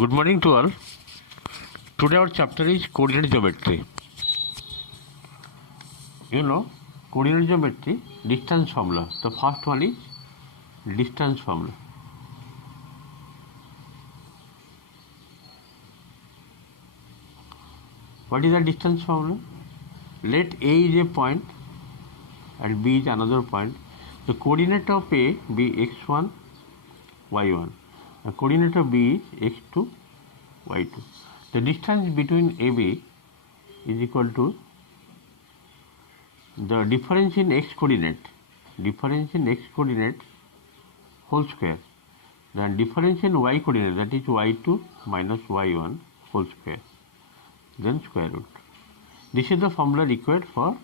Good morning to all. Today our chapter is coordinate geometry. You know, coordinate geometry, distance formula. The first one is distance formula. What is the distance formula? Let A is a point and B is another point. The coordinate of A be x1, y1. The coordinate of B is x2, y2. The distance between AB is equal to the difference in x coordinate whole square, then difference in y coordinate, that is y2 minus y1 whole square, then square root. This is the formula required for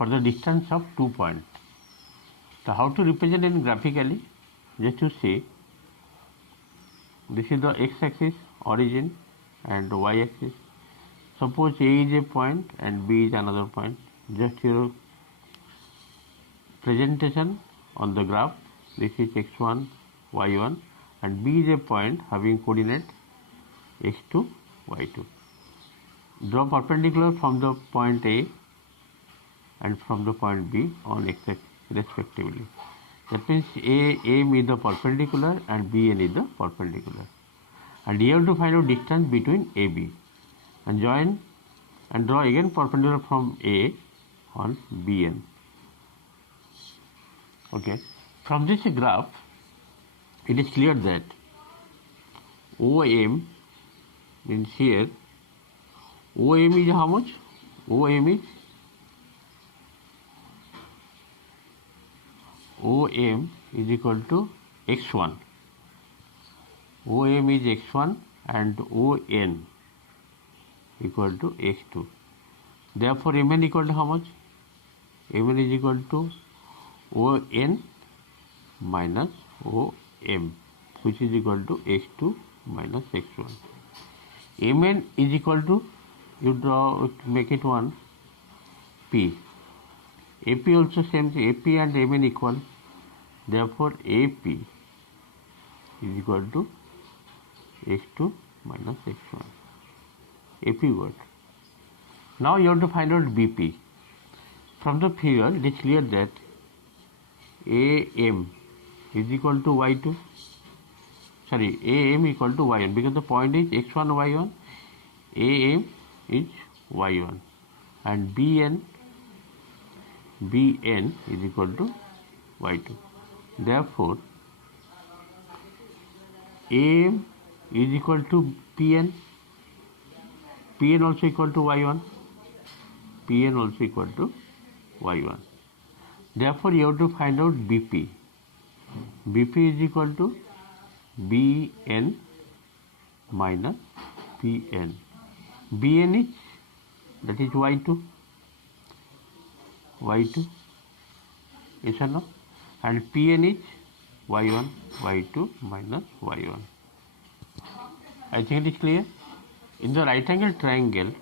the distance of 2 points. So how to represent it graphically? Just to see, this is the x-axis origin and y-axis. Suppose A is a point and B is another point. Just your presentation on the graph. This is x1, y1, and B is a point having coordinate x2, y2. Draw perpendicular from the point A and from the point B on x-axis respectively. That means AM is the perpendicular and BN is the perpendicular. And you have to find out distance between AB. And join and draw again perpendicular from A on BN. Okay. From this graph, it is clear that OM means here, OM is how much? OM is equal to x1. OM is x1 and ON equal to x2. Therefore, MN equal to how much? MN is equal to ON minus OM, which is equal to x2 minus x1. MN is equal to, you draw, make it 1, P. AP also same thing, AP and MN equal. Therefore, AP is equal to x2 minus x1. AP word. Now you have to find out BP. From the figure, it is clear that AM is equal to y2. Sorry, AM equal to y1 because the point is x1, y1. AM is y1 and BN is equal to y2. Therefore, AM is equal to PN. PN also equal to y1. PN also equal to y1. Therefore, you have to find out BP. BP is equal to BN minus PN. BN is, that is y2. Yes or no? And PN is y1, y2 minus y1. I think it is clear. In the right angle triangle,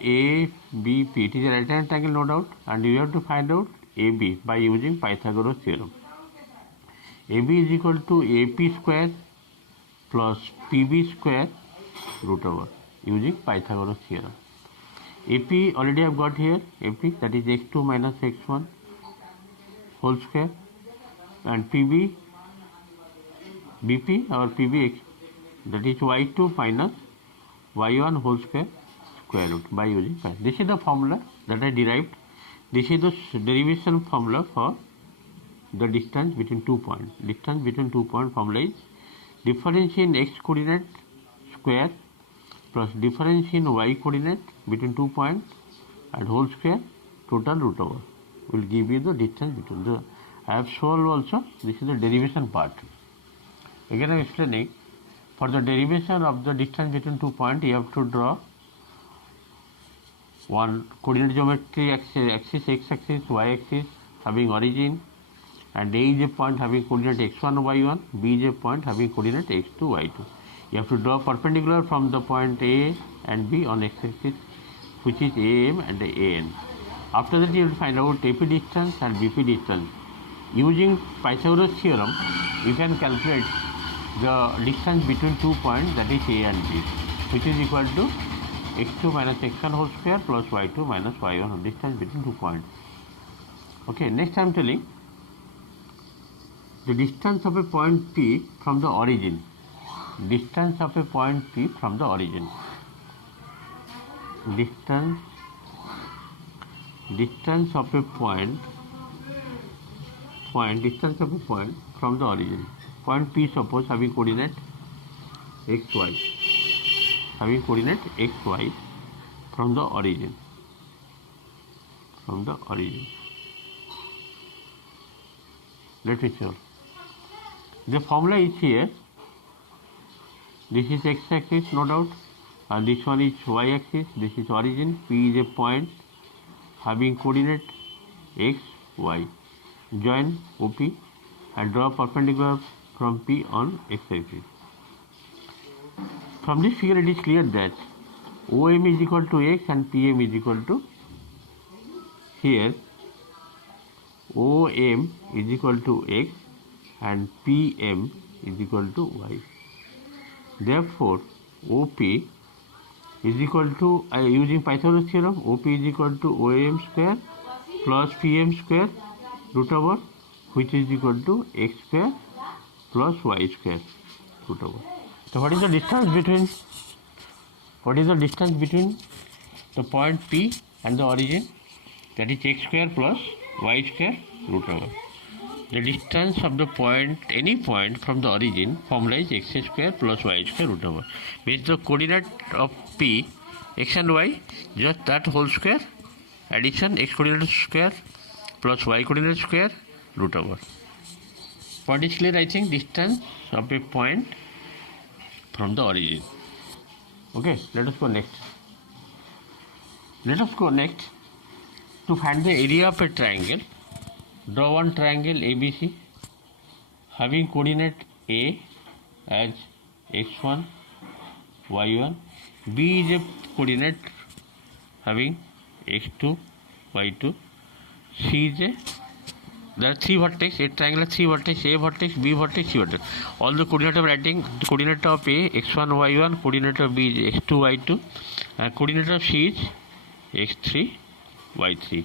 ABP, it is a right angle triangle, no doubt, and you have to find out AB by using Pythagoras theorem. AB is equal to AP square plus PB square root over using Pythagoras theorem. AP already I have got here, AP, that is x2 minus x1 whole square, and BP or PB, that is y2 minus y1 whole square root by using pi. This is the formula that I derived. This is the derivation formula for the distance between 2 points. Distance between 2 point formula is difference in x coordinate square plus difference in y coordinate between 2 points and whole square total root over will give you the distance between the. I have solved also. This is the derivation part. Again I am explaining. For the derivation of the distance between 2 points, you have to draw one coordinate geometry axis, x-axis, y-axis having origin, and A is a point having coordinate x1, y1, B is a point having coordinate x2, y2. You have to draw perpendicular from the point A and B on x-axis, which is AM and AN. After that, you will find out AP distance and BP distance. Using Pythagoras theorem, you can calculate the distance between 2 points, that is A and B, which is equal to x2 minus x1 whole square plus y2 minus y1, distance between 2 points. Okay, next I am telling the distance of a point P from the origin. Distance of a point P from the origin. Distance of a point from the origin. Point P, suppose having coordinate xy, from the origin. Let me show. The formula is here. This is x-axis, no doubt, and this one is y-axis. This is origin. P is a point having coordinate x, y. Join OP and draw perpendicular from P on x-axis. From this figure, it is clear that OM is equal to x and PM is equal to, here OM is equal to x and PM is equal to y. Therefore, OP is equal to, using Pythagoras theorem, OP is equal to OM square plus PM square root over, which is equal to x square plus y square root over. So what is the distance between the point P and the origin? That is x square plus y square root over. The distance of the point, any point from the origin, formula is x square plus y square root over. Means the coordinate of P, x and y, just that whole square, addition x coordinate square plus y coordinate square root over. Point is clear, I think, distance of a point from the origin. Okay, let us go next. To find the area of a triangle. Draw one triangle ABC having coordinate A as x1, y1, B is a coordinate having x2, y2, C is a, there are three vertex, a triangle has three vertex, A vertex, B vertex, C vertex. All the coordinate of writing, the coordinate of A, x1, y1, coordinate of B is x2, y2, and coordinate of C is x3, y3.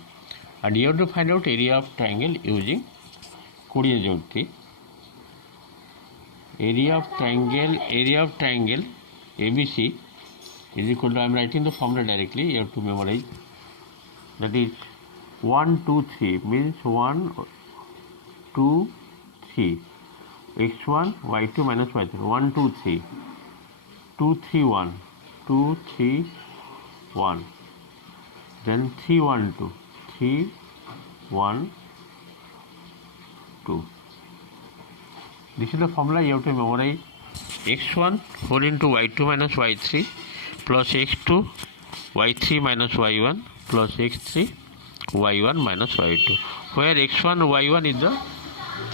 And you have to find out area of triangle using coordinate geometry. Area of triangle ABC is equal to, I am writing the formula directly, you have to memorize. That is 1, 2, 3, means 1, 2, 3. x1, y2 minus y3. 1, 2, 3. 2, 3, 1. 2, 3, 1. Then 3, 1, 2. 3, 1, 2. This is the formula you have to memorize. x1 whole into y2 minus y3 plus x2 y3 minus y1 plus x3 y1 minus y2. Where x1 y1 is the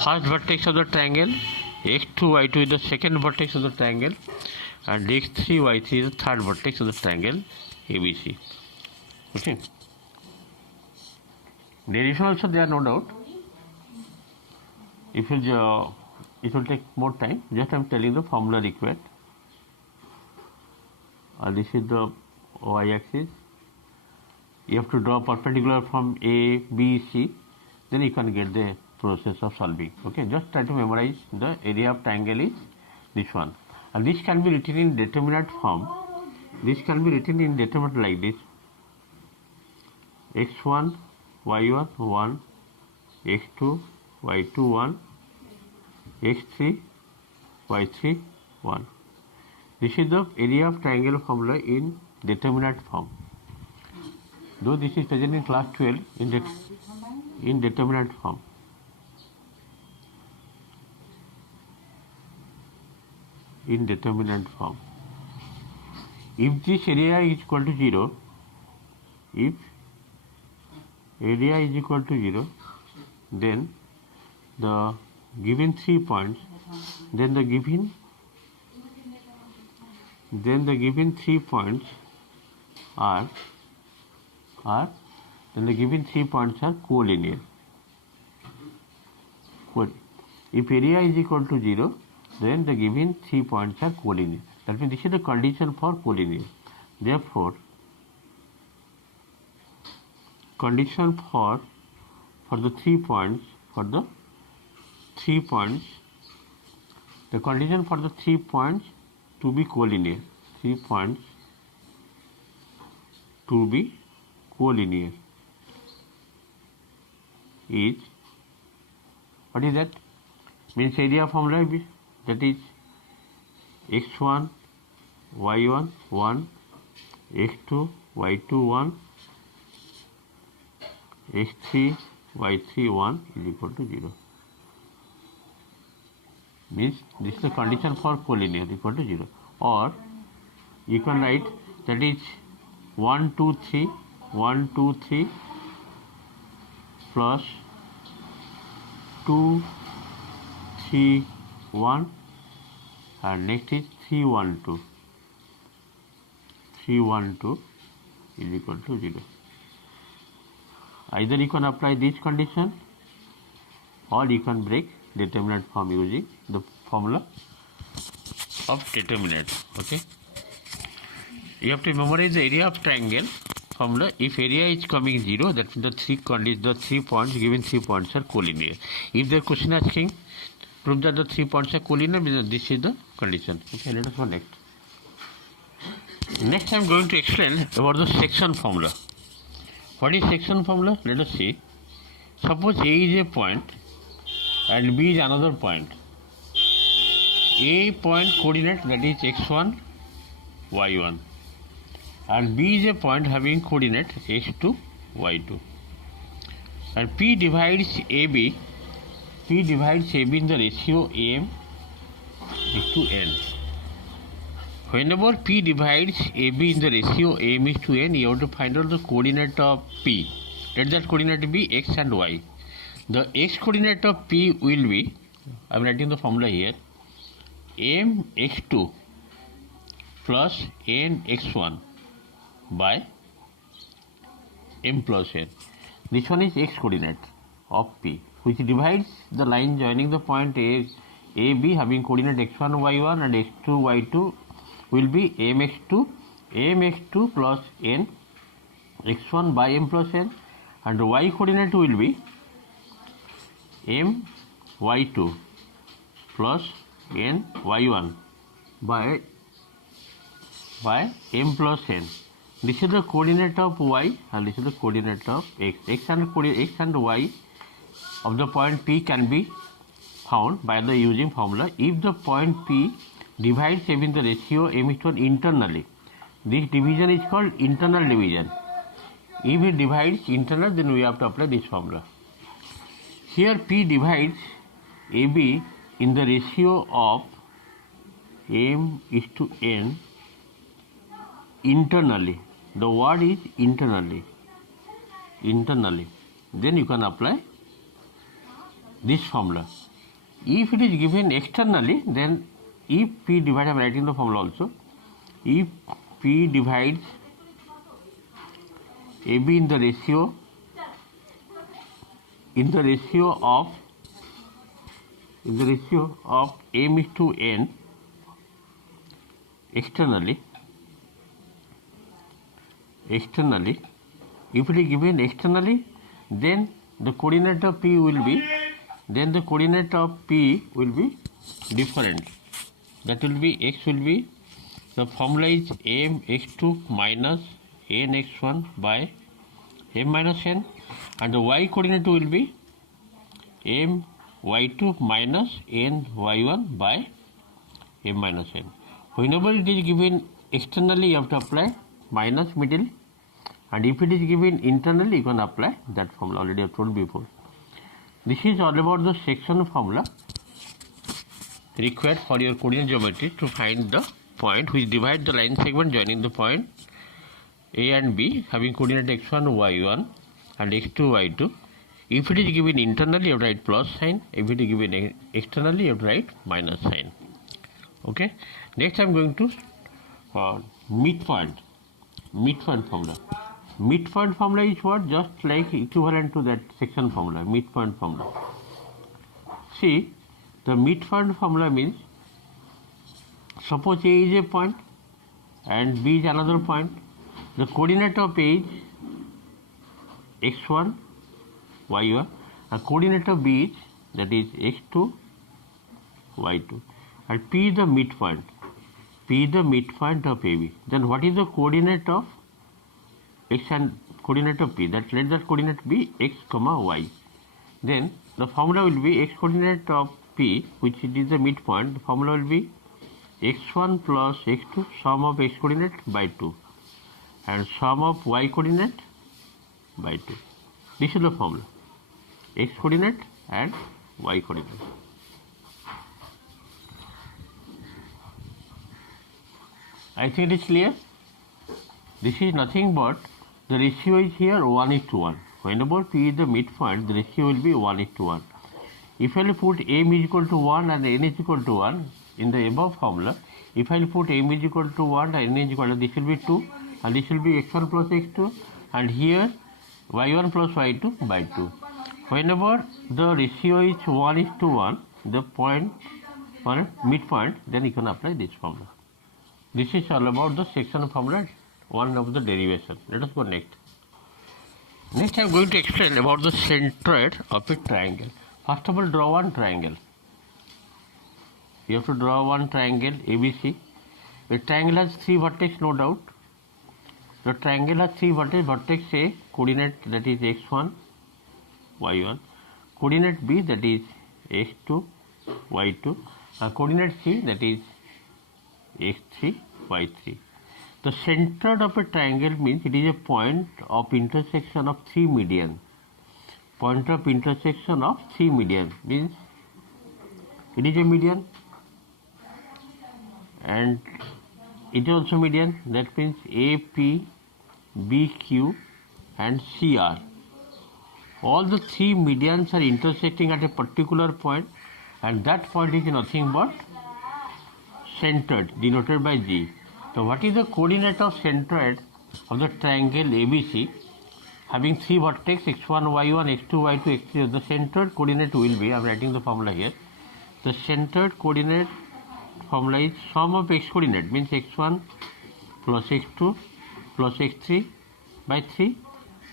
first vertex of the triangle, x2 y2 is the second vertex of the triangle, and x3 y3 is the third vertex of the triangle ABC. Okay. Derivation also there, no doubt. If you it will take more time. Just I am telling the formula required. This is the y-axis. You have to draw perpendicular from A, B, C. Then you can get the process of solving. Okay, just try to memorize the area of triangle is this one. And this can be written in determinate form. This can be written in determinate like this. x1, y1, 1, x2, y2, 1, x3, y3, 1. This is the area of triangle formula in determinate form. Though this is present in class 12 in determinate form. In determinate form. If this area is equal to 0, if area is equal to 0, then the given 3 points, then the given 3 points are collinear. If area is equal to 0, then the given 3 points are collinear. That means this is the condition for collinear. Therefore, condition for the 3 points, the condition for the 3 points to be collinear, 3 points to be collinear is, what is that? Means area formula that is x1 y1 1, x2 y2 1, x3 y3 1 is equal to 0. Means this is the condition for collinear equal to 0. Or you can write that is 1 2 3 1 2 3 plus 2 3 1, and next is 3 1 2 is equal to 0. Either you can apply this condition or you can break determinant form using the formula of determinant. Okay, you have to memorize the area of triangle formula. If area is coming 0, that means the 3 points, given 3 points are collinear. If the question asking prove that the 3 points are collinear, means this is the condition. Okay, let us go next. Next I am going to explain about the section formula. What is section formula? Let us see. Suppose A is a point and B is another point. A point coordinate, that is x1 y1, and B is a point having coordinate x2 y2, and P divides AB in the ratio m is to n. Whenever P divides AB in the ratio m is to n, you have to find out the coordinate of P. Let that coordinate be x and y. The x coordinate of P will be, I am writing the formula here, m x2 plus n x1 by m plus n. This one is x coordinate of P, which divides the line joining the point AB having coordinate x1 y1 and x2 y2 will be mx2 plus n x1 by m plus n, and the y coordinate will be m y2 plus n y1 by m plus n. This is the coordinate of y and this is the coordinate of x. X and y of the point P can be found by the using formula. If the point P divides m in the ratio m is to n internally, this division is called internal division. If it divides internal, then we have to apply this formula. Here P divides AB in the ratio of m is to n internally. The word is internally. Then you can apply this formula. If it is given externally, then if P divides, I am writing the formula also, if P divides AB in the ratio of m is to n externally, if it is given externally, then the coordinate of P will be different. That will be x will be, the formula is m x2 minus n x1 by m minus n, and the y coordinate will be m y2 minus n y1 by m minus n. Whenever it is given externally, you have to apply minus middle, and if it is given internally, you can apply that formula. Already I have told before. This is all about the section formula required for your coordinate geometry to find the point which divide the line segment joining the point A and B having coordinate x1 y1 and x2 y2. If it is given internally, you have to write plus sign. If it is given externally, you have to write minus sign. Okay. Next I am going to midpoint formula. Midpoint formula is what? Just like equivalent to that section formula, midpoint formula. see, the midpoint formula means, suppose A is a point and B is another point. The coordinate of A is x1, y1, and coordinate of B is, that is x2, y2, and P is the midpoint. P is the midpoint of AB. Then what is the coordinate of x and coordinate of P? Let that coordinate be x comma y. Then the formula will be x coordinate of P, which is the midpoint. The formula will be x1 plus x2, sum of x coordinate by 2, and sum of y coordinate by 2. This is the formula, x coordinate and y coordinate. I think it is clear. This is nothing but the ratio is here 1:1. Whenever P is the midpoint, the ratio will be 1:1. If I will put M is equal to 1 and N is equal to 1 in the above formula, if I will put M is equal to 1 and N is equal to, this will be 2, and this will be x1 plus x2, and here y1 plus y2 by 2. Whenever the ratio is 1:1, the point or midpoint, then you can apply this formula. This is all about the section formula, one of the derivation. Let us go next. Next I am going to explain about the centroid of a triangle. First of all, draw one triangle. You have to draw one triangle ABC. A triangle has three vertex, no doubt. The triangle has three vertex. Vertex A, coordinate that is x1, y1. Coordinate B, that is x2, y2. And coordinate C, that is x3, y3. The center of a triangle means it is a point of intersection of three medians. Point of intersection of three medians means it is a median and it is also median. That means AP, BQ and CR. All the three medians are intersecting at a particular point, and that point is nothing but centered, denoted by G. So what is the coordinate of centroid of the triangle ABC having three vertex x1, y1, x2, y2, x3? The centered coordinate will be, I am writing the formula here. The centered coordinate formula is sum of x coordinate, means x1 plus x2 plus x3 by 3,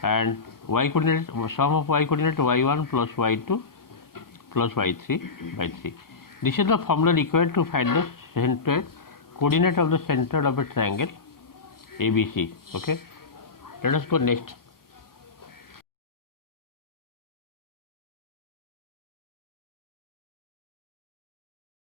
and y coordinate, sum of y coordinate y1 plus y2 plus y3 by 3. This is the formula required to find the centroid coordinate of the center of a triangle ABC. Okay, let us go next.